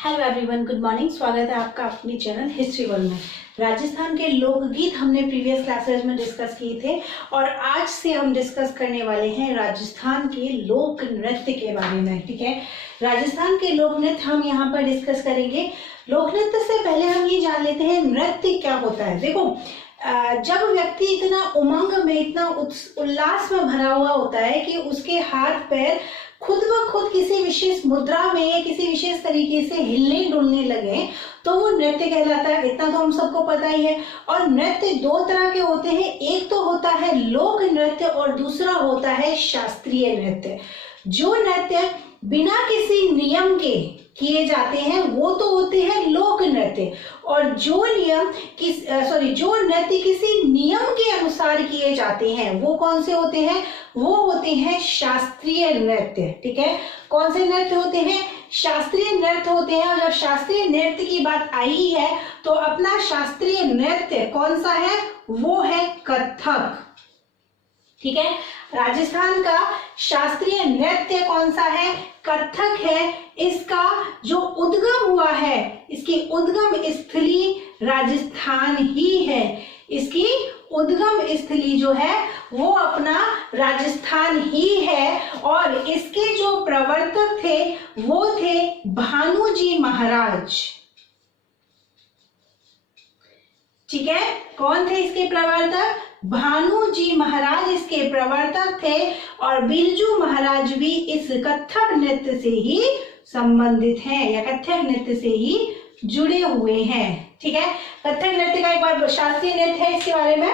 Hello everyone, good morning. स्वागत है आपका अपनी चैनल हिस्ट्री वर्ल्ड में। राजस्थान के लोकगीत हमने प्रीवियस क्लासेस में डिस्कस किए थे और आज से हम डिस्कस करने वाले हैं राजस्थान के लोक नृत्य के बारे में। ठीक है, राजस्थान के लोक नृत्य हम यहाँ पर डिस्कस करेंगे। लोक नृत्य से पहले हम ये जान लेते हैं नृत्य क्या होता है। देखो, जब व्यक्ति इतना उमंग में, इतना उल्लास में भरा हुआ होता है कि उसके हाथ पैर खुद ब खुद किसी विशेष मुद्रा में या किसी विशेष तरीके से हिलने डुलने लगे तो वो नृत्य कहलाता है। इतना तो हम सबको पता ही है। और नृत्य दो तरह के होते हैं, एक तो होता है लोक नृत्य और दूसरा होता है शास्त्रीय नृत्य। जो नृत्य बिना किसी नियम के किए जाते हैं वो तो होते हैं लोक नृत्य, और जो नृत्य किसी नियम के अनुसार किए जाते हैं वो कौन से होते हैं? वो होते हैं शास्त्रीय नृत्य। ठीक है, कौन से नृत्य होते हैं? शास्त्रीय नृत्य होते हैं। और जब शास्त्रीय नृत्य की बात आई है तो अपना शास्त्रीय नृत्य कौन सा है? वो है कथक। ठीक है, राजस्थान का शास्त्रीय नृत्य कौन सा है? कथक है। इसका जो उद्गम हुआ है, इसकी उद्गम स्थली राजस्थान ही है। इसकी उद्गम स्थली जो है वो अपना राजस्थान ही है। और इसके जो प्रवर्तक थे वो थे भानुजी महाराज। ठीक है, कौन थे इसके प्रवर्तक? भानुजी महाराज इसके प्रवर्तक थे। और बिरजू महाराज भी इस कथक नृत्य से ही संबंधित हैं या कथक नृत्य से ही जुड़े हुए हैं। ठीक है, कथक नृत्य का एक बार शास्त्रीय नृत्य है, इसके बारे में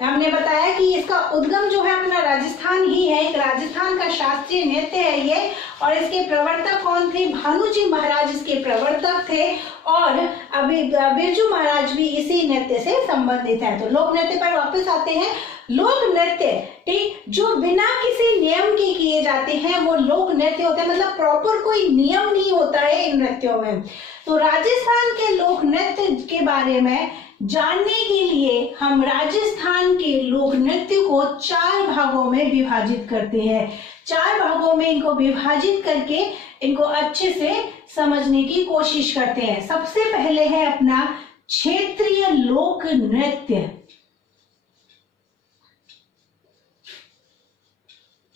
हमने बताया कि इसका उद्गम जो है अपना राजस्थान ही है। एक राजस्थान का शास्त्रीय नृत्य है ये। और इसके प्रवर्तक कौन थे? भानुजी महाराज इसके प्रवर्तक थे। और अभी बिरजू महाराज भी इसी नृत्य से संबंधित है। तो लोक नृत्य पर वापस आते हैं। लोक नृत्य, ठीक, जो बिना किसी नियम के किए जाते हैं वो लोक नृत्य होते हैं। मतलब प्रॉपर कोई नियम नहीं होता है इन नृत्यों में। तो राजस्थान के लोक नृत्य के बारे में जानने के लिए हम राजस्थान के लोक नृत्य को 4 भागों में विभाजित करते हैं। 4 भागों में इनको विभाजित करके इनको अच्छे से समझने की कोशिश करते हैं। सबसे पहले है अपना क्षेत्रीय लोक नृत्य।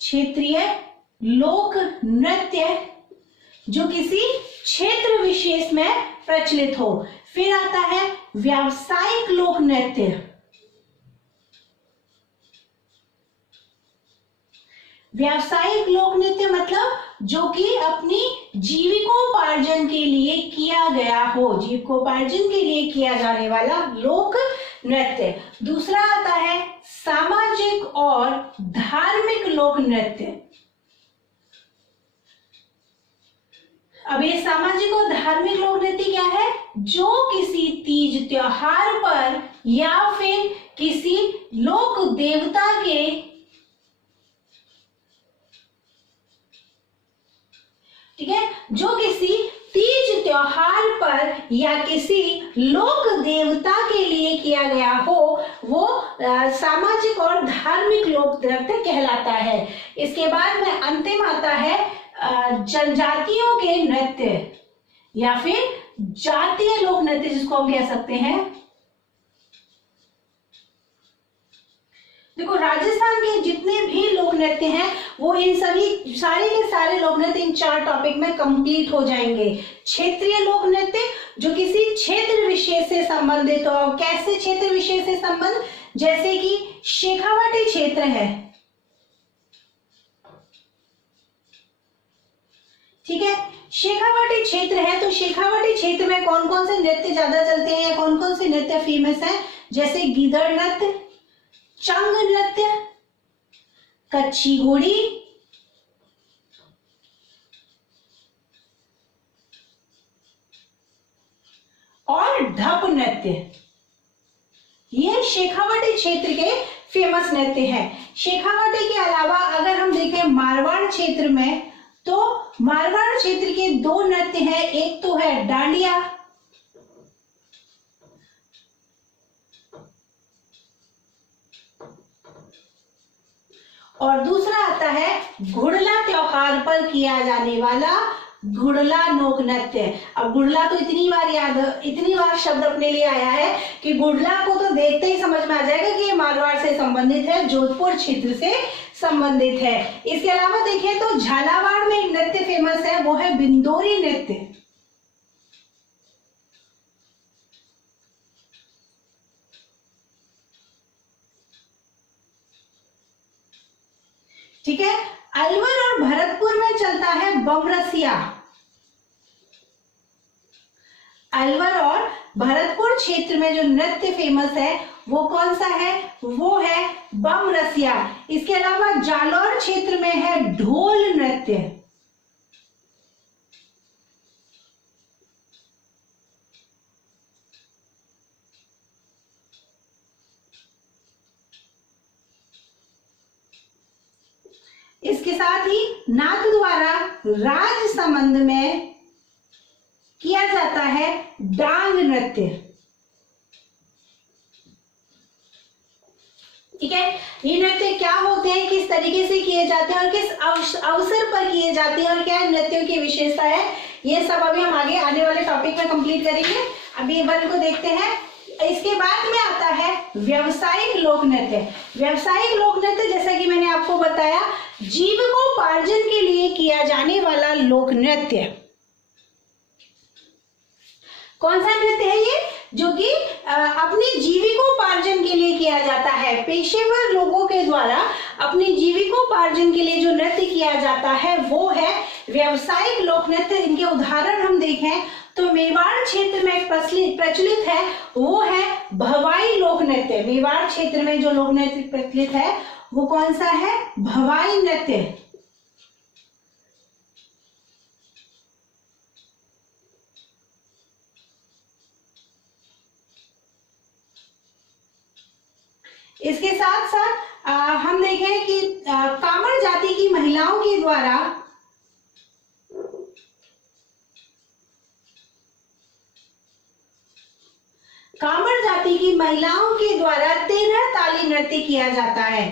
क्षेत्रीय लोक नृत्य जो किसी क्षेत्र विशेष में प्रचलित हो। फिर आता है व्यावसायिक लोक नृत्य। व्यावसायिक लोक नृत्य मतलब जो कि अपनी जीविकोपार्जन के लिए किया गया हो, जीविकोपार्जन के लिए किया जाने वाला लोक नृत्य। दूसरा आता है सामाजिक और धार्मिक लोक नृत्य। अब ये सामाजिक और धार्मिक लोक नृत्य क्या है? जो किसी तीज त्योहार पर या फिर किसी लोक देवता के ठीक है, जो किसी तीज त्योहार पर या किसी लोक देवता के लिए किया गया हो वो सामाजिक और धार्मिक लोक नृत्य कहलाता है। इसके बाद में अंतिम आता है जनजातियों के नृत्य या फिर जातीय लोक नृत्य जिसको हम कह सकते हैं। देखो, राजस्थान के जितने भी लोक नृत्य हैं वो इन सभी सारे के सारे लोक नृत्य इन 4 टॉपिक में कंप्लीट हो जाएंगे। क्षेत्रीय लोक नृत्य जो किसी क्षेत्र विशेष से संबंधित हो। कैसे क्षेत्र विशेष से संबंध? जैसे कि शेखावाटी क्षेत्र है, ठीक है, शेखावाटी क्षेत्र है तो शेखावाटी क्षेत्र में कौन कौन से नृत्य ज्यादा चलते हैं या कौन कौन से नृत्य फेमस हैं? जैसे गीदड़ नृत्य, चंग नृत्य, कच्छी घोड़ी, और ढप नृत्य। ये शेखावाटी क्षेत्र के फेमस नृत्य हैं। शेखावाटी के अलावा अगर हम देखें मारवाड़ क्षेत्र में तो मारवाड़ क्षेत्र के 2 नृत्य हैं। एक तो है डांडिया और दूसरा आता है घुड़ला त्योहार पर किया जाने वाला घुड़ला लोक नृत्य। अब घुड़ला तो इतनी बार शब्द अपने लिए आया है कि घुड़ला को तो देखते ही समझ में आ जाएगा कि ये मारवाड़ से संबंधित है, जोधपुर क्षेत्र से संबंधित है। इसके अलावा देखें तो झालावाड़ में एक नृत्य फेमस है, वो है बिंदोरी नृत्य। ठीक है। अलवर और भरतपुर में चलता है बमरसिया। अलवर और भरतपुर क्षेत्र में जो नृत्य फेमस है वो कौन सा है, वो है बमरसिया। इसके अलावा जालौर क्षेत्र में है ढोल नृत्य। इसके साथ ही नाथद्वारा राजसमंद में किया जाता है डांग नृत्य। ठीक है, ये नृत्य क्या होते हैं, किस तरीके से किए जाते हैं और किस अवसर पर किए जाते हैं और क्या नृत्यों की विशेषता है, ये सब अभी हम आगे आने वाले टॉपिक में कंप्लीट करेंगे। अभी एक बार इनको देखते हैं। इसके बाद में आता है व्यावसायिक लोक नृत्य। व्यावसायिक लोक नृत्य जैसा कि मैंने आपको बताया, जीविकोपार्जन के लिए किया जाने वाला लोक नृत्य। कौन सा नृत्य है ये, जो कि अपनी जीविकोपार्जन के लिए किया जाता है। पेशेवर लोगों के द्वारा अपनी जीविकोपार्जन के लिए जो नृत्य किया जाता है वो है व्यावसायिक लोक नृत्य। इनके उदाहरण हम देखें तो मेवाड़ क्षेत्र में एक प्रचलित है वो है भवाई लोक नृत्य। मेवाड़ क्षेत्र में जो लोक नृत्य प्रचलित है वो कौन सा है, भवाई नृत्य। इसके साथ साथ हम देखें कि कामर जाति की महिलाओं के द्वारा तेरह ताली नृत्य किया जाता है।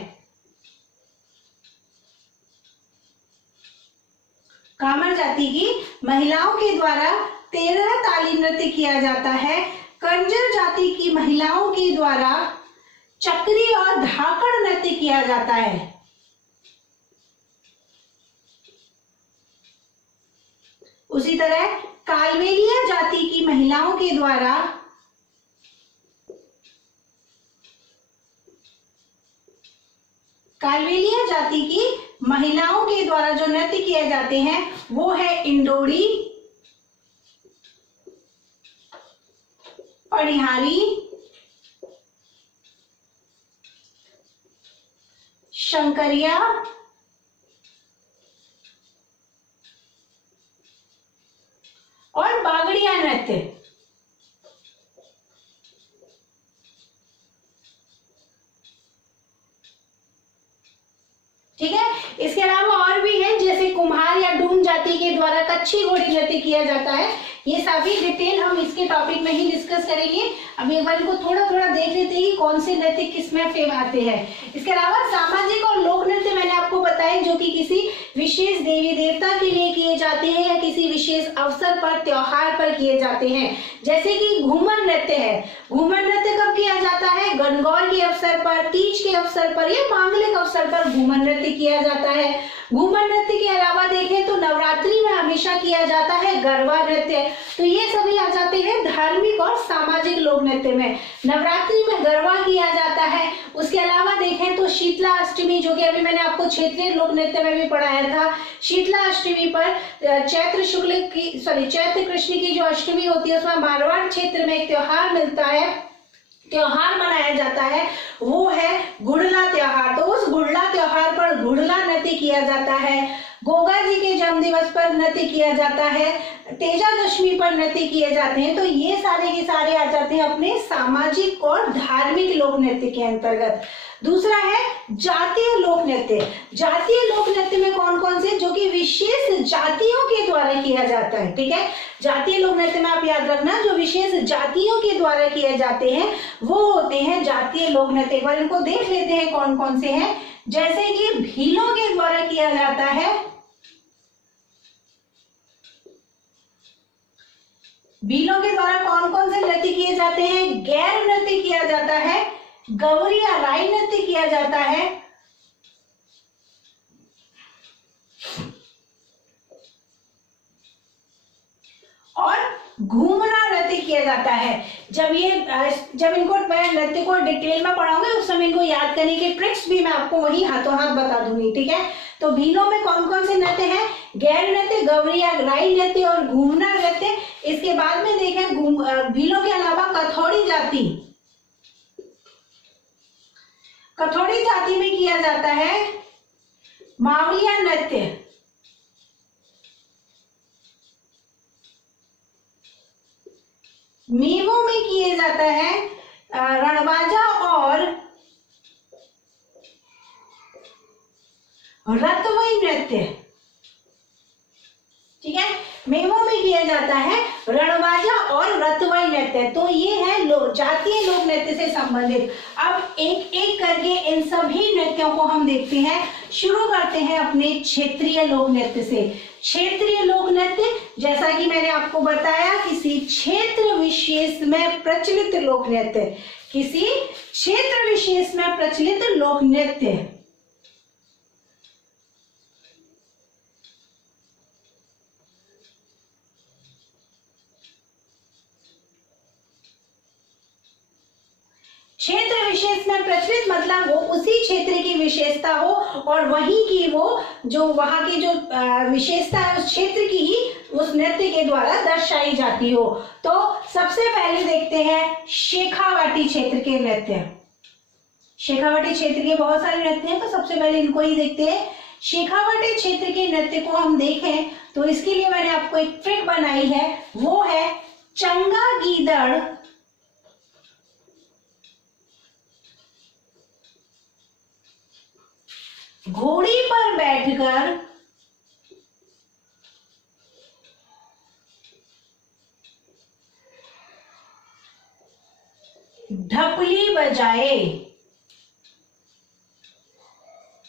कामर जाति की महिलाओं के द्वारा 13 ताली नृत्य किया जाता है। कंजर जाति की महिलाओं के द्वारा चक्री और धाकड़ नृत्य किया जाता है। उसी तरह कालवेलिया जाति की महिलाओं के द्वारा जो नृत्य किए जाते हैं वो है इंडोरी, पनिहारी, शंकरिया और बागड़िया नृत्य। ठीक है, इसके अलावा और भी है, जैसे कुम्हार या डूम जाति के द्वारा कच्छी घोड़ी नृत्य किया जाता है। ये सभी डिटेल हम इसके टॉपिक में ही डिस्कस करेंगे। अब एक बार इनको थोड़ा थोड़ा देख लेते हैं कौन से नृत्य किसमें फेम आते हैं। इसके अलावा सामाजिक और लोक नृत्य मैंने आपको बताया जो कि किसी विशेष देवी देवता के लिए किए जाते हैं या किसी विशेष अवसर पर, त्योहार पर किए जाते हैं। जैसे कि घूमर नृत्य है। घूमर नृत्य कब किया जाता है, गणगौर के अवसर पर, तीज के अवसर पर या मांगलिक अवसर पर घूमर नृत्य किया जाता है। घूमर नृत्य के अलावा देखें तो नवरात्रि में हमेशा किया जाता है गरबा नृत्य। तो ये सभी आ जाते हैं धार्मिक और सामाजिक लोक नृत्य में। नवरात्रि में गरबा किया जाता है। उसके अलावा देखें तो शीतला अष्टमी, जो कि अभी मैंने आपको क्षेत्रीय लोक नृत्य में भी पढ़ाया था, शीतला अष्टमी पर चैत्र कृष्ण की जो अष्टमी होती है उसमें मारवाड़ क्षेत्र में एक त्योहार मनाया जाता है, वो है घुड़ला त्योहार। तो उस घुड़ला त्योहार पर घुड़ला नृत्य किया जाता है। गोगा जी के जन्म दिवस पर नृत्य किया जाता है। तेजादशमी पर नृत्य किए जाते हैं। तो ये सारे के सारे आ जाते हैं अपने सामाजिक और धार्मिक लोक नृत्य के अंतर्गत। दूसरा है जातीय लोक नृत्य। जातीय लोक नृत्य में कौन कौन से, जो कि विशेष जातियों के द्वारा किया जाता है। ठीक है, जातीय लोक नृत्य में आप याद रखना जो विशेष जातियों के द्वारा किए जाते हैं वो होते हैं जातीय लोक नृत्य। एक बार इनको देख लेते हैं कौन कौन से हैं। जैसे कि भीलों के द्वारा किया जाता है भीलों के द्वारा कौन कौन से नृत्य किए जाते हैं? गैर नृत्य किया जाता है, गौरी या राई नृत्य किया जाता है, और घूमना नृत्य किया जाता है। जब इनको मैं नृत्य को डिटेल में पढ़ाऊंगी उस समय इनको याद करने की ट्रिक्स भी मैं आपको वही हाथों हाथ बता दूंगी, ठीक है। तो भीलों में कौन कौन से नृत्य हैं? गैर नृत्य, गौरी या राई नृत्य और घूमना नृत्य। इसके बाद में देखें भीलों के अलावा कथौड़ी जाति, कथौड़ी जाति में किया जाता है मावलिया नृत्य, मेवों में किए जाता है रणबाजा और रतवई नृत्य, ठीक है। मेवों में किया जाता है रणबाजा और रतवई नृत्य। तो ये है जातीय लोक नृत्य से संबंधित। अब एक एक करके इन सभी नृत्यों को हम देखते हैं। शुरू करते हैं अपने क्षेत्रीय लोक नृत्य से। क्षेत्रीय लोक नृत्य, जैसा कि मैंने आपको बताया, किसी क्षेत्र विशेष में प्रचलित लोक नृत्य, किसी क्षेत्र विशेष में प्रचलित लोक नृत्य। क्षेत्र विशेष में प्रचलित मतलब वो उसी क्षेत्र की विशेषता हो और वहीं की वो जो वहां की जो विशेषता है उस क्षेत्र की ही उस नृत्य के द्वारा दर्शाई जाती हो। तो सबसे पहले देखते हैं शेखावाटी क्षेत्र के नृत्य। शेखावाटी क्षेत्र के बहुत सारे नृत्य हैं, तो सबसे पहले इनको ही देखते हैं। शेखावाटी क्षेत्र के नृत्य को हम देखें तो इसके लिए मैंने आपको एक ट्रिक बनाई है, वो है चंगा गीदड़ घोड़ी पर बैठकर ढपली बजाए,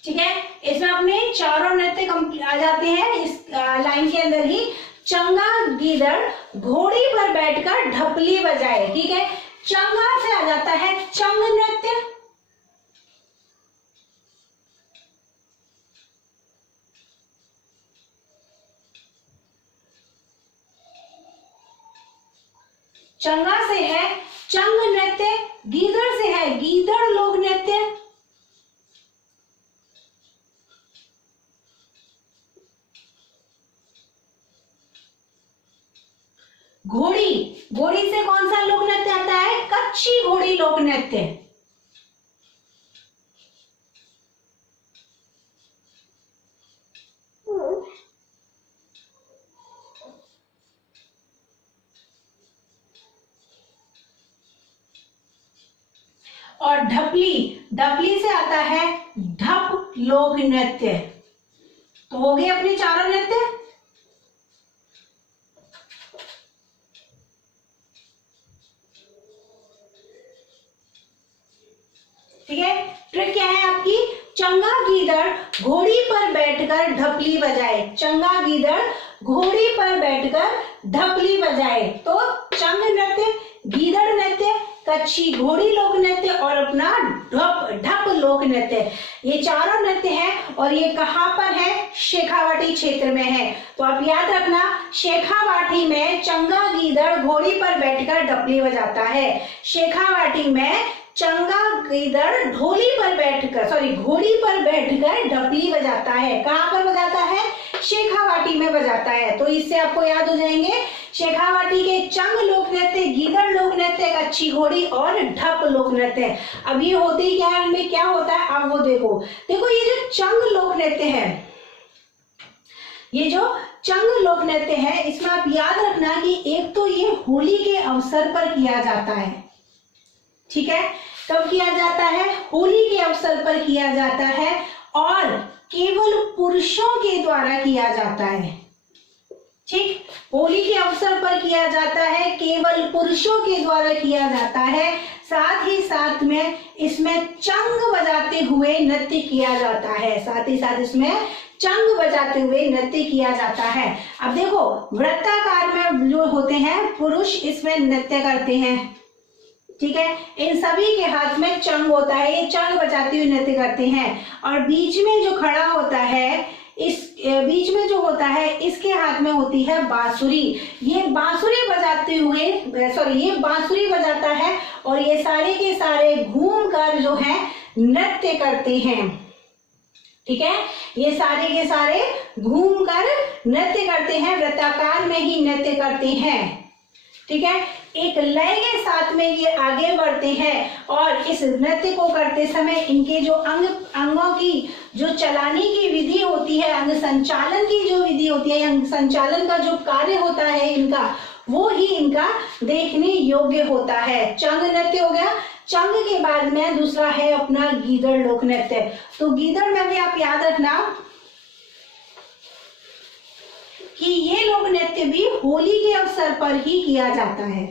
ठीक है। इसमें अपने चारों नृत्य आ जाते हैं इस लाइन के अंदर ही। चंगा गीदड़ घोड़ी पर बैठकर ढपली बजाए, ठीक है। चंगा से आ जाता है चंग नृत्य, चंगा से है चंग नृत्य, गीदड़ से है गीदड़ लोक नृत्य, घोड़ी से कौन सा लोक नृत्य आता है? कच्ची घोड़ी लोक नृत्य। और ढपली से आता है ढप लोक नृत्य। तो हो गए अपने चारों नृत्य। ठीक है, ट्रिक क्या है आपकी? चंगा गीदड़ घोड़ी पर बैठकर ढपली बजाए, चंगा गीदड़ घोड़ी पर बैठकर ढपली बजाए। तो चंग नृत्य, गीदड़ नृत्य, कच्ची घोड़ी लोक नृत्य और अपना ढप लोक नृत्य, ये चारों नृत्य हैं। और ये कहाँ पर है? शेखावाटी क्षेत्र में है। तो आप याद रखना, शेखावाटी में चंगा गीदड़ घोड़ी पर बैठकर ढपली बजाता है। शेखावाटी में चंगा गीदड़ घोड़ी पर बैठकर ढपली बजाता है। कहाँ पर बजाता है? शेखावाटी में बजाता है। तो इससे आपको याद हो जाएंगे शेखावाटी के चंग लोक नृत्य, गीदड़ लोक नृत्य, कच्ची घोड़ी और ढप लोक नृत्य। अब ये होते क्या है, इनमें क्या होता है आप वो देखो। ये जो चंग लोक नृत्य है, ये जो चंग लोक नृत्य है, इसमें आप याद रखना कि एक तो ये होली के अवसर पर किया जाता है। ठीक है, कब किया जाता है? होली के अवसर पर किया जाता है और केवल पुरुषों के द्वारा किया जाता है। ठीक, होली के अवसर पर किया जाता है, केवल पुरुषों के द्वारा किया जाता है। साथ ही साथ में इसमें चंग बजाते हुए नृत्य किया जाता है। साथ ही साथ इसमें चंग बजाते हुए नृत्य किया जाता है। अब देखो वृत्ताकार में जो होते हैं पुरुष इसमें नृत्य करते हैं, ठीक है, इन सभी के हाथ में चंग होता है, ये चंग बजाते हुए नृत्य करते हैं। और बीच में जो खड़ा होता है, इस बीच में जो होता है इसके हाथ में होती है बांसुरी। ये बांसुरी बजाते हुए ये बांसुरी बजाता है और ये सारे के सारे घूम कर जो है नृत्य करते हैं, ठीक है, ये सारे के सारे घूम कर नृत्य करते हैं, वृत्ताकार में ही नृत्य करते हैं, ठीक है। एक लय के साथ में ये आगे बढ़ते हैं और इस नृत्य को करते समय इनके जो अंगों की जो चलाने की विधि होती है, अंग संचालन की जो विधि होती है, अंग संचालन का जो कार्य होता है इनका, वो ही इनका देखने योग्य होता है। चंग नृत्य हो गया। चंग के बाद में दूसरा है अपना गीदड़ लोक नृत्य। तो गीदड़ में भी आप याद रखना कि ये लोक नृत्य भी होली के अवसर पर ही किया जाता है,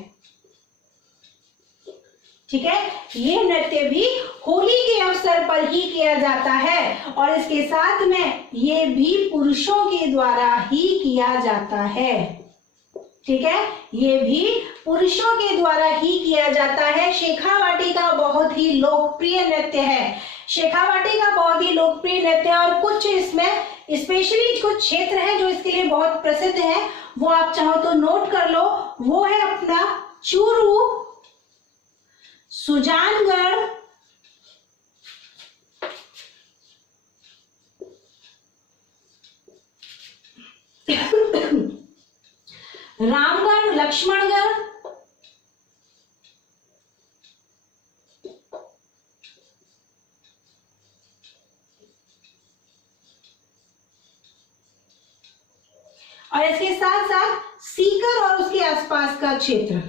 ठीक है, ये नृत्य भी होली के अवसर पर ही किया जाता है और इसके साथ में ये भी पुरुषों के द्वारा ही किया जाता है, ठीक है, ये भी पुरुषों के द्वारा ही किया जाता है। शेखावाटी का बहुत ही लोकप्रिय नृत्य है, शेखावाटी का बहुत ही लोकप्रिय नृत्य है और कुछ इसमें स्पेशली कुछ क्षेत्र है जो इसके लिए बहुत प्रसिद्ध है, वो आप चाहो तो नोट कर लो। वो है अपना चूरू, सुजानगढ़, रामगढ़, लक्ष्मणगढ़, और इसके साथ साथ सीकर और उसके आसपास का क्षेत्र,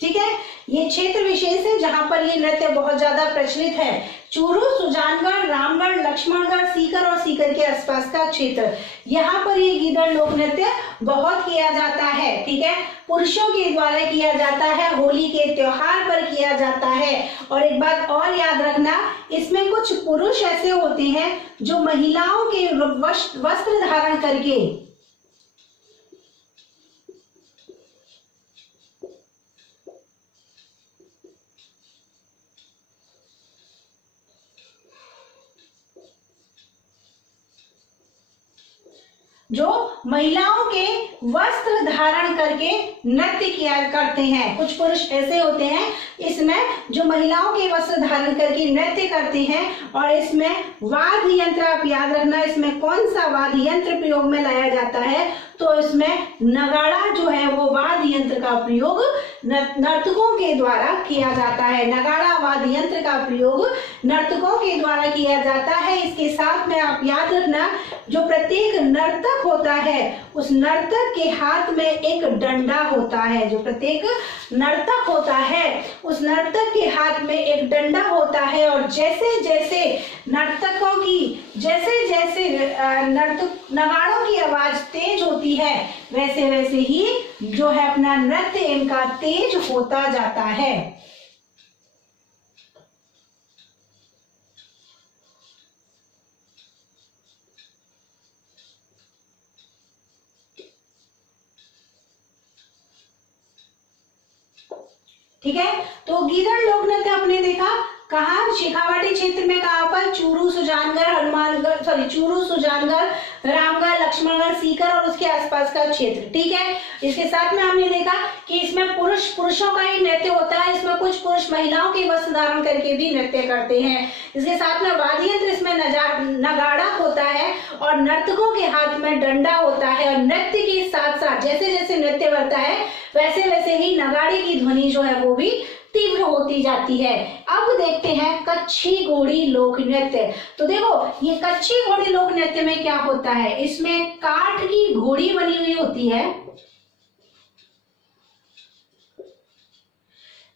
ठीक है, ये क्षेत्र विशेष है जहां पर ये नृत्य बहुत ज्यादा प्रचलित है। चूरू, सुजानगढ़, रामगढ़, लक्ष्मणगढ़, सीकर और सीकर के आसपास का क्षेत्र, यहाँ पर ये गीदड़ लोक नृत्य बहुत किया जाता है, ठीक है, पुरुषों के द्वारा किया जाता है, होली के त्योहार पर किया जाता है। और एक बात और याद रखना, इसमें कुछ पुरुष ऐसे होते हैं जो महिलाओं के वस्त्र धारण करके वस्त्र धारण करके नृत्य किया करते हैं। कुछ पुरुष ऐसे होते हैं इसमें जो महिलाओं के वस्त्र धारण करके नृत्य करते हैं। और इसमें वाद्य यंत्र आप याद रखना, इसमें कौन सा वाद्य यंत्र प्रयोग में लाया जाता है, तो इसमें नगाड़ा जो है वो वाद्य यंत्र का प्रयोग नर्तकों के द्वारा किया जाता है। नगाड़ा वाद्य यंत्र का प्रयोग नर्तकों के द्वारा किया जाता है। इसके साथ में आप याद रखना, जो प्रत्येक नर्तक होता है उस नर्तक के हाथ में एक डंडा होता है। जो प्रत्येक नर्तक होता है उस नर्तक के हाथ में एक डंडा होता है। और जैसे जैसे नर्तकों की नगाड़ों की आवाज तेज होती है, वैसे वैसे ही जो है अपना नृत्य इनका तेज होता जाता है। ठीक है, तो गीदड़ लोक नृत्य आपने देखा कहाँ, शेखावाटी क्षेत्र में, कहाँ पर, चूरू सुजानगढ़, चूरू सुजानगढ़, रामगढ़, लक्ष्मणगढ़, सीकर और उसके आसपास का क्षेत्र। ठीक है, इसके साथ में हमने देखा कि इसमें पुरुषों का ही नृत्य होता है। इसमें कुछ पुरुष महिलाओं के वस्त्र धारण करके भी नृत्य करते हैं। इसके साथ में वाद्य यंत्र इसमें नगाड़ा होता है और नर्तकों के हाथ में डंडा होता है। और नृत्य के साथ साथ जैसे जैसे नृत्य बढ़ता है वैसे वैसे ही नगाड़े की ध्वनि जो है वो भी तीव्र होती जाती है। अब देखते हैं कच्छी घोड़ी लोक नृत्य। तो देखो ये कच्छी घोड़ी लोक नृत्य में क्या होता है, इसमें काठ की घोड़ी बनी हुई होती है।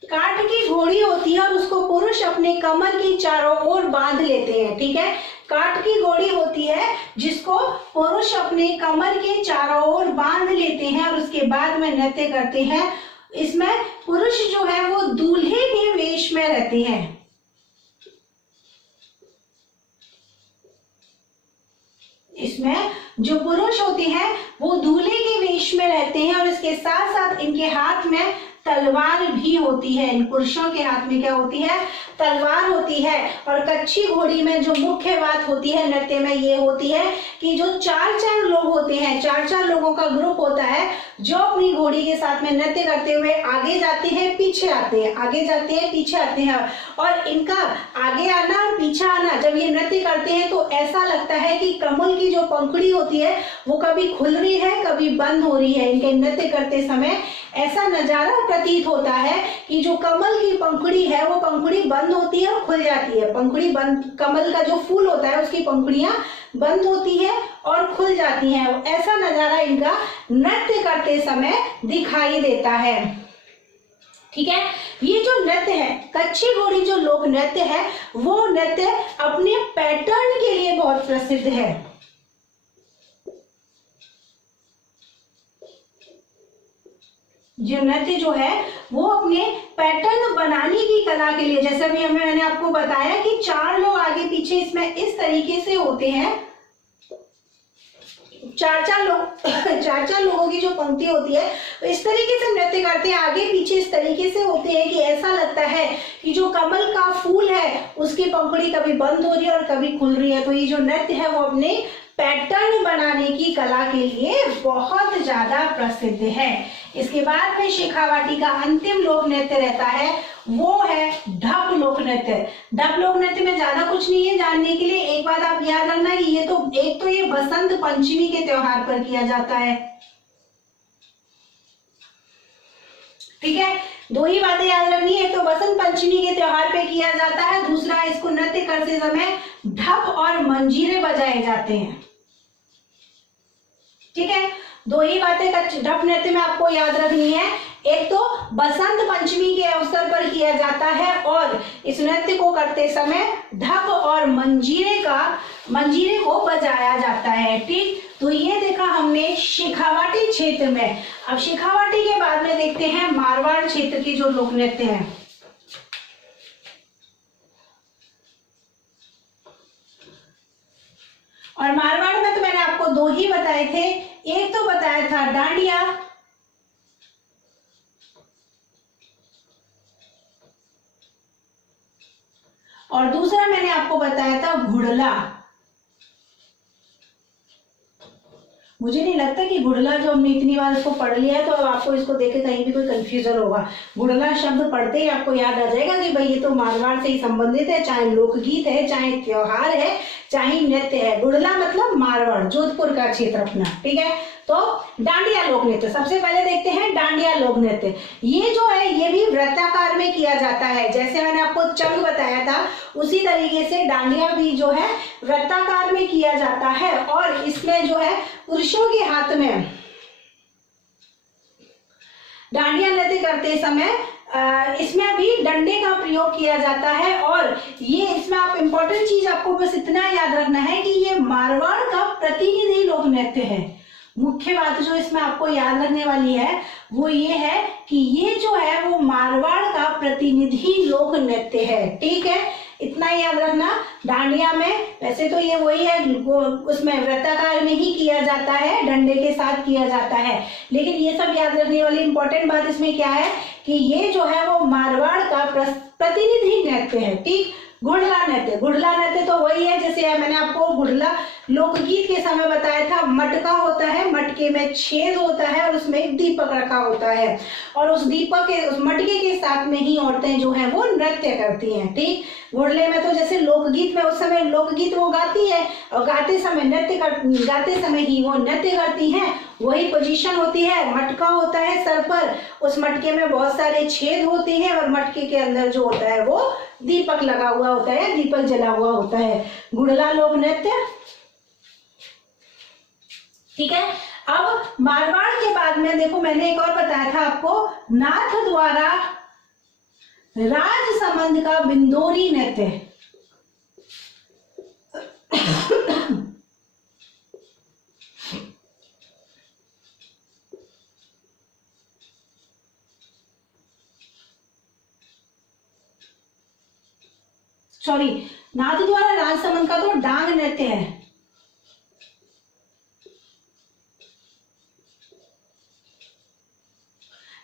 काठ की घोड़ी होती है और उसको पुरुष अपने कमर की चारों ओर बांध लेते हैं। ठीक है, काठ की घोड़ी होती है जिसको पुरुष अपने कमर के चारों ओर बांध लेते हैं और उसके बाद में नृत्य करते हैं। इसमें पुरुष जो है वो दूल्हे के वेश में रहते हैं। इसमें जो पुरुष होते हैं वो दूल्हे के वेश में रहते हैं और इसके साथ साथ इनके हाथ में तलवार भी होती है। इन पुरुषों के हाथ में क्या होती है? तलवार होती है। और कच्ची घोड़ी में जो मुख्य बात होती है नृत्य में ये होती है कि जो चार चार लोग होते हैं, चार चार लोगों का ग्रुप होता है जो अपनी घोड़ी के साथ में नृत्य करते हुए आगे जाते हैं पीछे आते हैं, आगे जाते हैं पीछे आते हैं। और इनका आगे आना और पीछे आना जब ये नृत्य करते हैं तो ऐसा लगता है कि कमल की जो पंखुड़ी होती है वो कभी खुल रही है कभी बंद हो रही है। इनके नृत्य करते समय ऐसा नजारा प्रतीत होता है कि जो कमल की पंखुड़ी है वो पंखुड़ी बंद होती है और खुल जाती है। पंखुड़ी बंद, कमल का जो फूल होता है उसकी पंखुड़ियां बंद होती है और खुल जाती हैं। ऐसा नजारा इनका नृत्य करते समय दिखाई देता है। ठीक है, ये जो नृत्य है कच्ची घोड़ी जो लोक नृत्य है वो नृत्य अपने पैटर्न के लिए बहुत प्रसिद्ध है। जो नृत्य जो है वो अपने पैटर्न बनाने की कला के लिए, जैसा भी मैंने आपको बताया कि चार लोग आगे पीछे इसमें इस तरीके से होते हैं। चार चार लोगों की जो पंक्ति होती है तो इस तरीके से नृत्य करते हैं, आगे पीछे इस तरीके से होते हैं कि ऐसा लगता है कि जो कमल का फूल है उसकी पंखुड़ी कभी बंद हो रही है और कभी खुल रही है। तो ये जो नृत्य है वो अपने पैटर्न बनाने की कला के लिए बहुत ज्यादा प्रसिद्ध है। इसके बाद में शेखावाटी का अंतिम लोक नृत्य रहता है वो है ढप लोक नृत्य। ढप लोक नृत्य में ज्यादा कुछ नहीं है जानने के लिए, एक बात आप याद रखना कि ये तो ये बसंत पंचमी के त्योहार पर किया जाता है। ठीक है, दो ही बातें याद रखनी है, तो बसंत पंचमी के त्योहार पे किया जाता है, दूसरा इसको नृत्य करते समय ढप और मंजीरे बजाए जाते हैं। ठीक है, दो ही बातें ढप नृत्य में आपको याद रखनी है, एक तो बसंत पंचमी के अवसर पर किया जाता है और इस नृत्य को करते समय ढप और मंजीरे को बजाया जाता है। ठीक, तो ये देखा हमने शेखावाटी क्षेत्र में। अब शेखावाटी के बाद में देखते हैं मारवाड़ क्षेत्र की जो लोक नृत्य है। और मारवाड़ में तो मैंने आपको दो ही बताए थे, एक तो बताया था डांडिया और दूसरा मैंने आपको बताया था घुड़ला। मुझे नहीं लगता कि घुड़ला जो हमने इतनी बार इसको पढ़ लिया है तो अब आपको इसको देख के कहीं भी कोई कंफ्यूजन होगा। घुड़ला शब्द पढ़ते ही आपको याद आ जाएगा कि भाई ये तो मारवाड़ से ही संबंधित है, चाहे लोकगीत है, चाहे त्योहार है, चाहे नृत्य है। घुड़ला मतलब मारवाड़, जोधपुर का क्षेत्र अपना। ठीक है, तो डांडिया लोक नृत्य सबसे पहले देखते हैं। डांडिया लोक नृत्य ये जो है ये भी वृत्ताकार में किया जाता है। जैसे मैंने आपको चंग बताया था उसी तरीके से डांडिया भी जो है वृत्ताकार में किया जाता है। और इसमें जो है पुरुषों के हाथ में डांडिया नृत्य करते समय इसमें भी डंडे का प्रयोग किया जाता है। और ये इसमें आप इंपॉर्टेंट चीज आपको बस इतना याद रखना है कि ये मारवाड़ का प्रतिनिधि लोक नृत्य है। मुख्य बात जो इसमें आपको याद रखने वाली है वो ये है कि ये जो है वो मारवाड़ का प्रतिनिधि लोक नृत्य है। ठीक है, इतना याद रखना। डांडिया में वैसे तो ये वही है, उसमें वृत्ताकार में ही किया जाता है, डंडे के साथ किया जाता है, लेकिन ये सब याद रखने वाली इंपॉर्टेंट बात इसमें क्या है कि ये जो है वो मारवाड़ का प्रतिनिधि नृत्य है। ठीक, घुड़ला नृत्य तो वही है जैसे मैंने आपको घुड़ला लोकगीत के समय बताया था। मटका होता है, मटके में छेद होता है और उसमें एक दीपक रखा होता है और उस मटके के साथ में ही औरतें जो है वो नृत्य करती हैं। ठीक, घुड़ले में तो जैसे लोकगीत में उस समय लोकगीत वो गाती है और गाते समय ही वो नृत्य करती हैं। वही पोजीशन होती है, मटका होता है सर पर, उस मटके में बहुत सारे छेद होते हैं और मटके के अंदर जो होता है वो दीपक लगा हुआ होता है, दीपक जला हुआ होता है। घुड़ला लोक नृत्य। ठीक है, अब मारवाड़ के बाद में देखो मैंने एक और बताया था आपको, नाथ द्वारा राज संबंध का बिंदोरी नृत्य। सॉरी, नाथ द्वारा राज संबंध का तो डांग नृत्य है।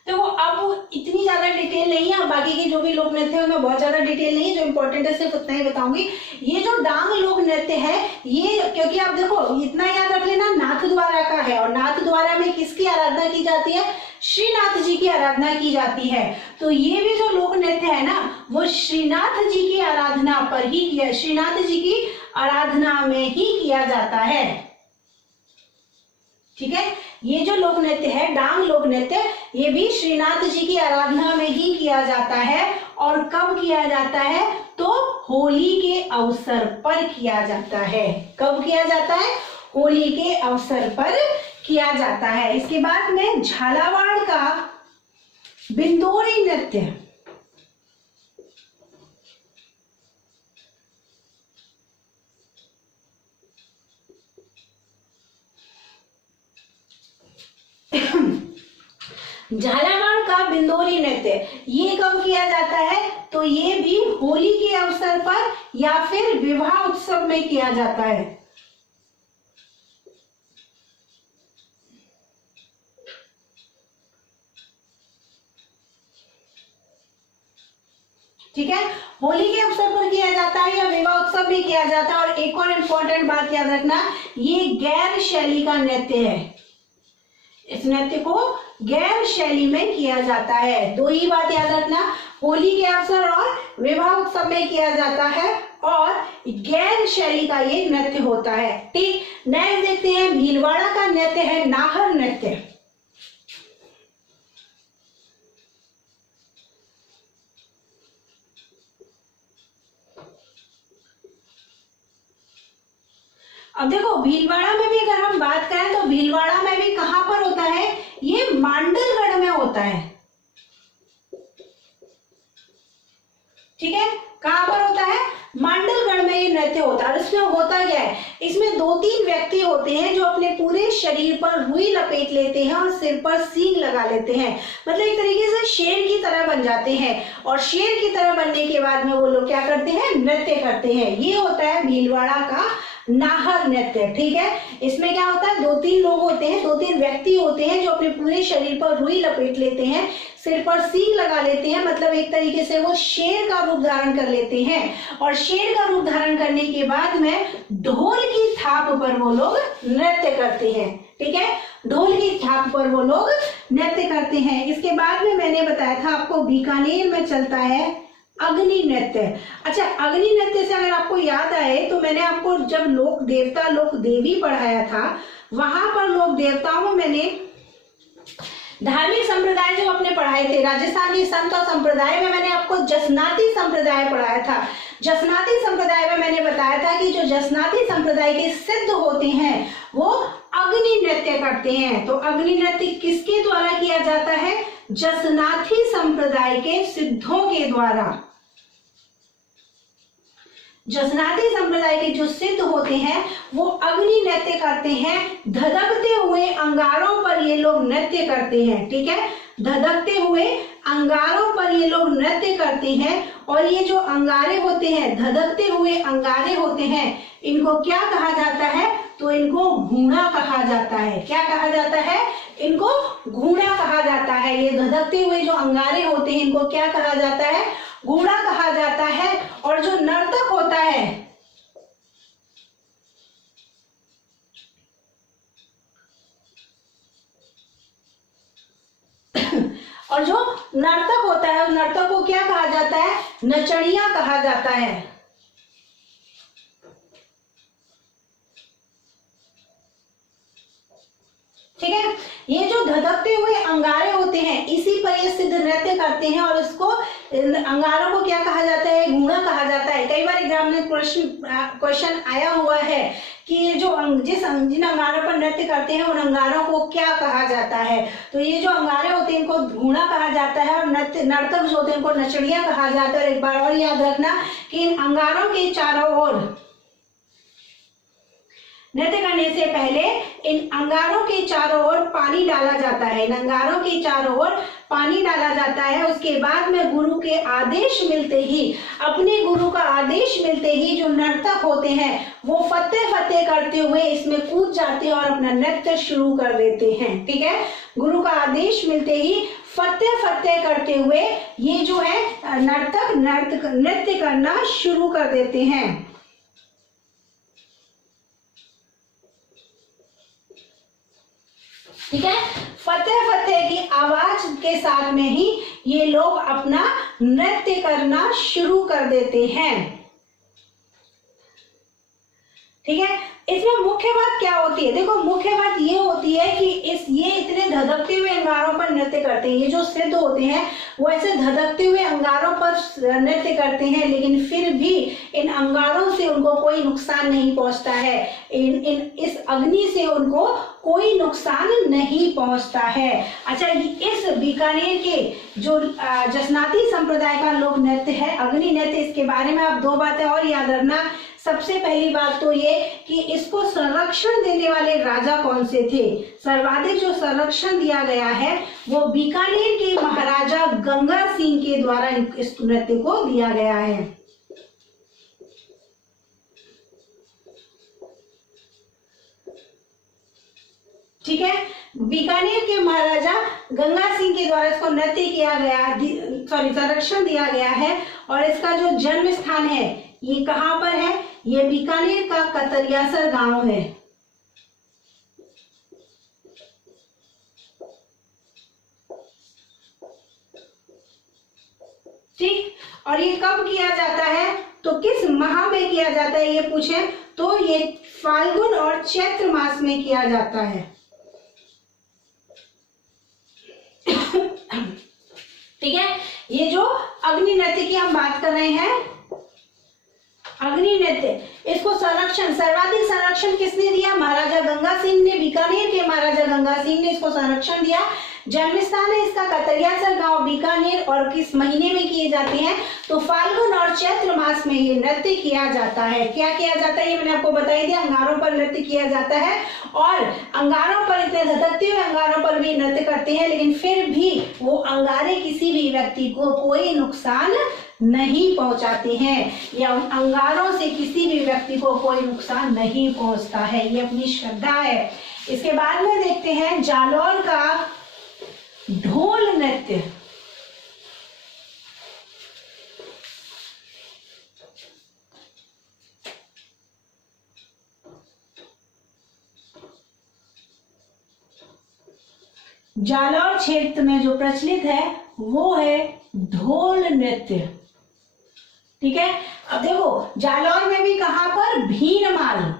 देखो अब इतनी ज्यादा डिटेल नहीं है, बाकी के जो भी लोक नृत्य है उनमें बहुत ज्यादा डिटेल नहीं है, जो इंपॉर्टेंट है सिर्फ उतना ही बताऊंगी। ये जो डांग लोक नृत्य है ये, क्योंकि आप देखो इतना याद रख लेना, नाथद्वारा का है और नाथद्वारा में किसकी आराधना की जाती है? श्रीनाथ जी की आराधना की जाती है। तो ये भी जो लोक नृत्य है ना वो श्रीनाथ जी की आराधना पर ही किया, श्रीनाथ जी की आराधना में ही किया जाता है। ठीक है, ये जो लोक नृत्य है डांग लोक नृत्य ये भी श्रीनाथ जी की आराधना में ही किया जाता है। और कब किया जाता है? तो होली के अवसर पर किया जाता है। कब किया जाता है? होली के अवसर पर किया जाता है। इसके बाद में झालावाड़ का बिंदोरी नृत्य, झालावाड़ का बिंदोरी नृत्य ये कब किया जाता है? तो ये भी होली के अवसर पर या फिर विवाह उत्सव में किया जाता है। ठीक है, होली के अवसर पर किया जाता है या विवाह उत्सव में किया जाता है। और एक और इम्पोर्टेंट बात याद रखना, ये गैर शैली का नृत्य है। इस नृत्य को गैर शैली में किया जाता है। दो ही बात याद रखना, होली के अवसर और विवाह उत्सव में किया जाता है और गैर शैली का ये नृत्य होता है। ठीक, नेक्स्ट देखते हैं भीलवाड़ा का नृत्य है नाहर नृत्य। अब देखो भीलवाड़ा में भी अगर हम बात करें तो भीलवाड़ा में भी कहां पर होता है? ये मांडलगढ़ में होता है। ठीक है, कहां पर होता है? मांडलगढ़ में ये नृत्य होता है। और इसमें होता क्या है? इसमें 2-3 व्यक्ति होते हैं जो अपने पूरे शरीर पर रुई लपेट लेते हैं और सिर पर सींग लगा लेते हैं, मतलब एक तरीके से शेर की तरह बन जाते हैं। और शेर की तरह बनने के बाद में वो लोग क्या करते हैं? नृत्य करते हैं। ये होता है भीलवाड़ा का नाहर नृत्य। ठीक है, इसमें क्या होता है? 2-3 लोग होते हैं, 2-3 व्यक्ति होते हैं जो अपने पूरे शरीर पर रुई लपेट लेते हैं, सिर पर सींग लगा लेते हैं, मतलब एक तरीके से वो शेर का रूप धारण कर लेते हैं। और शेर का रूप धारण करने के बाद में ढोल की थाप पर वो लोग नृत्य करते हैं। ठीक है, ढोल की थाप पर वो लोग नृत्य करते हैं। इसके बाद में मैंने बताया था आपको बीकानेर में चलता है अग्नि नृत्य। अच्छा, अग्नि नृत्य से अगर आपको याद आए तो मैंने आपको जब लोक देवता लोक देवी पढ़ाया था, वहां पर लोक देवताओं में मैंने धार्मिक संप्रदाय जो अपने पढ़ाए थे, राजस्थानी संत और संप्रदाय में मैंने आपको जसनाती संप्रदाय पढ़ाया था। जसनाती संप्रदाय में मैंने बताया था कि जो जसनाती संप्रदाय के सिद्ध होते हैं वो अग्नि नृत्य करते हैं। तो अग्नि नृत्य किसके द्वारा किया जाता है? जसनाती संप्रदाय के सिद्धों के द्वारा। जसनाती संप्रदाय के जो सिद्ध होते हैं वो अग्नि नृत्य करते हैं। धधकते हुए अंगारों पर ये लोग नृत्य करते हैं। ठीक है, धधकते हुए अंगारों पर ये लोग नृत्य करते हैं। और ये जो अंगारे होते हैं, धधकते हुए अंगारे होते हैं, इनको क्या कहा जाता है? तो इनको घूणा कहा जाता है। क्या कहा जाता है? इनको घूणा कहा जाता है। ये धधकते हुए जो अंगारे होते हैं इनको क्या कहा जाता है? घूणा कहा जाता है। और जो नर्तक होता है, और जो नर्तक होता है उस नर्तक को क्या कहा जाता है? नचनिया कहा जाता है। ठीक है, ये जो धधकते हुए अंगारे होते हैं इसी पर ये सिद्ध नृत्य करते हैं। और इसको अंगारों को क्या कहा जाता है? घूणा कहा जाता है। कई बार एग्जाम में क्वेश्चन आया हुआ है कि ये जो जिन अंगारों पर नृत्य करते हैं उन अंगारों को क्या कहा जाता है? तो ये जो अंगारे होते हैं इनको घूणा कहा जाता है और नर्तक जो होते हैं इनको नचनिया कहा जाता है। और एक बार और याद रखना कि इन अंगारों के चारों ओर नृत्य करने से पहले इन अंगारों के चारों ओर पानी डाला जाता है। इन अंगारों के चारों ओर पानी डाला जाता है। उसके बाद में गुरु के आदेश मिलते ही, अपने गुरु का आदेश मिलते ही जो नर्तक होते हैं वो फतेह फतेह करते हुए इसमें कूद जाते हैं और अपना नृत्य शुरू कर देते हैं। ठीक है, गुरु का आदेश मिलते ही फतेह फतेह करते हुए ये जो है नर्तक नृत्य करना शुरू कर देते हैं। ठीक है, फतेह फतेह की आवाज के साथ में ही ये लोग अपना नृत्य करना शुरू कर देते हैं। ठीक है, इसमें मुख्य बात क्या होती है? देखो, मुख्य बात ये होती है कि ये इतने धधकते हुए अंगारों पर नृत्य करते हैं। ये जो सिद्ध होते हैं वो ऐसे धधकते हुए अंगारों पर नृत्य करते हैं, लेकिन फिर भी इन अंगारों से उनको कोई नुकसान नहीं पहुंचता है। इस अग्नि से उनको कोई नुकसान नहीं पहुंचता है। अच्छा, इस बीकानेर के जो जसनाती संप्रदाय का लोक नृत्य है अग्नि नृत्य, इसके बारे में आप दो बातें और याद रखना। सबसे पहली बात तो ये कि इसको संरक्षण देने वाले राजा कौन से थे। सर्वाधिक जो संरक्षण दिया गया है वो बीकानेर के महाराजा गंगा सिंह के द्वारा इस नृत्य को दिया गया है। ठीक है, बीकानेर के महाराजा गंगा सिंह के द्वारा इसको नृत्य किया गया, संरक्षण दिया गया है। और इसका जो जन्म स्थान है ये कहाँ पर है? ये बीकानेर का कतरियासर गांव है। ठीक, और ये कब किया जाता है तो किस माह में किया जाता है ये पूछे तो ये फाल्गुन और चैत्र मास में किया जाता है। ठीक है, ये जो अग्नि नृत्य की हम बात कर रहे हैं, अग्नि नृत्य, इसको सर्वाधिक संरक्षण किसने दिया? महाराजा गंगा सिंह ने। बीकानेर के महाराजा गंगा सिंह ने इसको संरक्षण दिया। जन्म स्थान है इसका कतरियासर गांव बीकानेर। और किस महीने में किए जाते हैं तो फाल्गुन और चैत्र मास में ये नृत्य किया जाता है। क्या किया जाता है ये मैंने आपको बता ही दिया, अंगारों पर नृत्य किया जाता है। और अंगारों पर इतने धधकते हुए अंगारों पर भी नृत्य करते हैं, लेकिन फिर भी वो अंगारे किसी भी व्यक्ति को कोई नुकसान नहीं पहुंचाते हैं, या उन अंगारों से किसी भी व्यक्ति को कोई नुकसान नहीं पहुंचता है। ये अपनी श्रद्धा है। इसके बाद में देखते हैं जालौर का ढोल नृत्य। जालौर क्षेत्र में जो प्रचलित है वो है ढोल नृत्य। ठीक है, अब देखो जालौर में भी कहां पर? भीनमाल।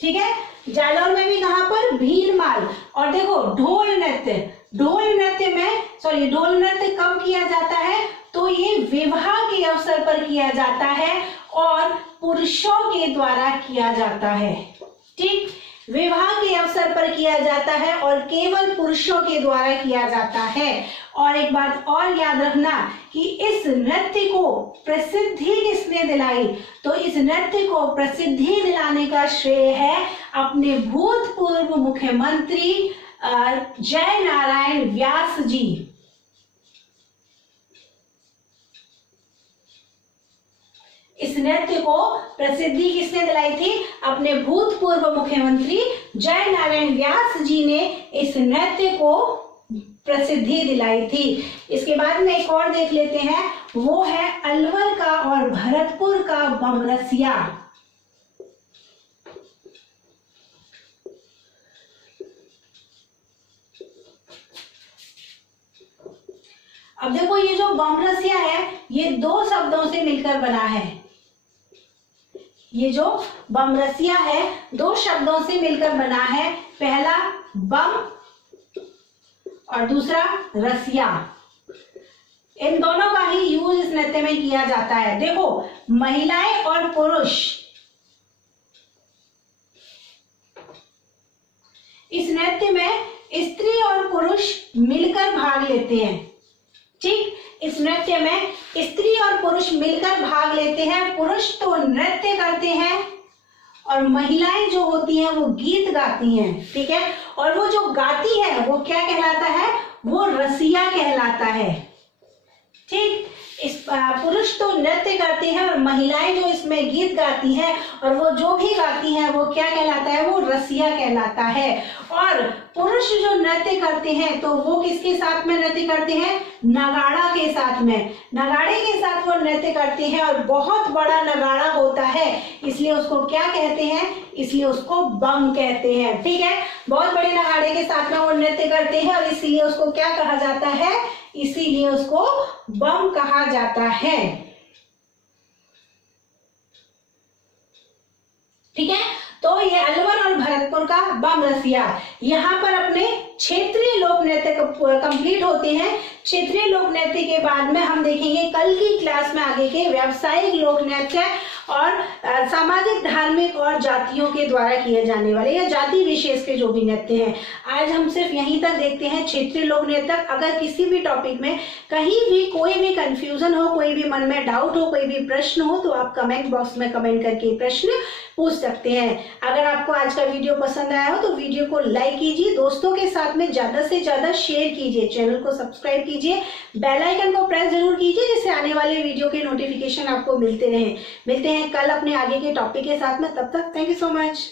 ठीक है, जालौर में भी कहां पर? भीनमाल। और देखो ढोल नृत्य, ढोल नृत्य कब किया जाता है तो ये विवाह के अवसर पर किया जाता है और पुरुषों के द्वारा किया जाता है। ठीक, विवाह के अवसर पर किया जाता है और केवल पुरुषों के द्वारा किया जाता है। और एक बात और याद रखना कि इस नृत्य को प्रसिद्धि किसने दिलाई तो इस नृत्य को प्रसिद्धि दिलाने का श्रेय है अपने भूतपूर्व मुख्यमंत्री जय नारायण व्यास जी। इस नृत्य को प्रसिद्धि किसने दिलाई थी? अपने भूतपूर्व मुख्यमंत्री जय नारायण व्यास जी ने इस नृत्य को प्रसिद्धि दिलाई थी। इसके बाद में एक और देख लेते हैं, वो है अलवर का और भरतपुर का बमरसिया। अब देखो ये जो बमरसिया है ये दो शब्दों से मिलकर बना है। ये जो बमरसिया है दो शब्दों से मिलकर बना है, पहला बम और दूसरा रसिया। इन दोनों का ही यूज इस नृत्य में किया जाता है। देखो महिलाएं और पुरुष इस नृत्य में स्त्री और पुरुष मिलकर भाग लेते हैं। ठीक, इस नृत्य में स्त्री और पुरुष मिलकर भाग लेते हैं। पुरुष तो नृत्य करते हैं और महिलाएं जो होती हैं वो गीत गाती हैं, ठीक है। और वो जो गाती है वो क्या कहलाता है, वो रसिया कहलाता है, ठीक। इस पुरुष तो नृत्य करते हैं और महिलाएं जो इसमें गीत गाती हैं और वो जो भी गाती हैं वो क्या कहलाता है, वो रसिया कहलाता है। और पुरुष जो नृत्य करते हैं तो वो किसके साथ में नृत्य करते हैं, नगाड़ा के साथ में, नगाड़े के साथ वो नृत्य करते हैं। और बहुत बड़ा नगाड़ा होता है इसलिए उसको क्या कहते हैं, इसलिए उसको बम कहते हैं, ठीक है। बहुत बड़े नगाड़े के साथ में वो नृत्य करते हैं और इसीलिए उसको क्या कहा जाता है, इसीलिए उसको बम कहा जाता है, ठीक है। तो ये अलवर और भरतपुर का बम रसिया, यहाँ पर अपने क्षेत्रीय लोक नृत्य कंप्लीट होते हैं। क्षेत्रीय लोक नृत्य के बाद में हम देखेंगे कल की क्लास में आगे के व्यावसायिक लोक नृत्य और सामाजिक, धार्मिक और जातियों के द्वारा किए जाने वाले या जाति विशेष के जो भी नृत्य हैं। आज हम सिर्फ यहीं तक देखते हैं क्षेत्रीय लोक नृत्य। अगर किसी भी टॉपिक में कहीं भी कोई भी कंफ्यूजन हो, कोई भी मन में डाउट हो, कोई भी प्रश्न हो तो आप कमेंट बॉक्स में कमेंट करके प्रश्न पूछ सकते हैं। अगर आपको आज का वीडियो पसंद आया हो तो वीडियो को लाइक कीजिए, दोस्तों के साथ में ज्यादा से ज्यादा शेयर कीजिए, चैनल को सब्सक्राइब कीजिए, बेल आइकन को प्रेस जरूर कीजिए जिससे आने वाले वीडियो के नोटिफिकेशन आपको मिलते रहे। मिलते हैं कल अपने आगे के टॉपिक के साथ में, तब तक थैंक यू सो मच।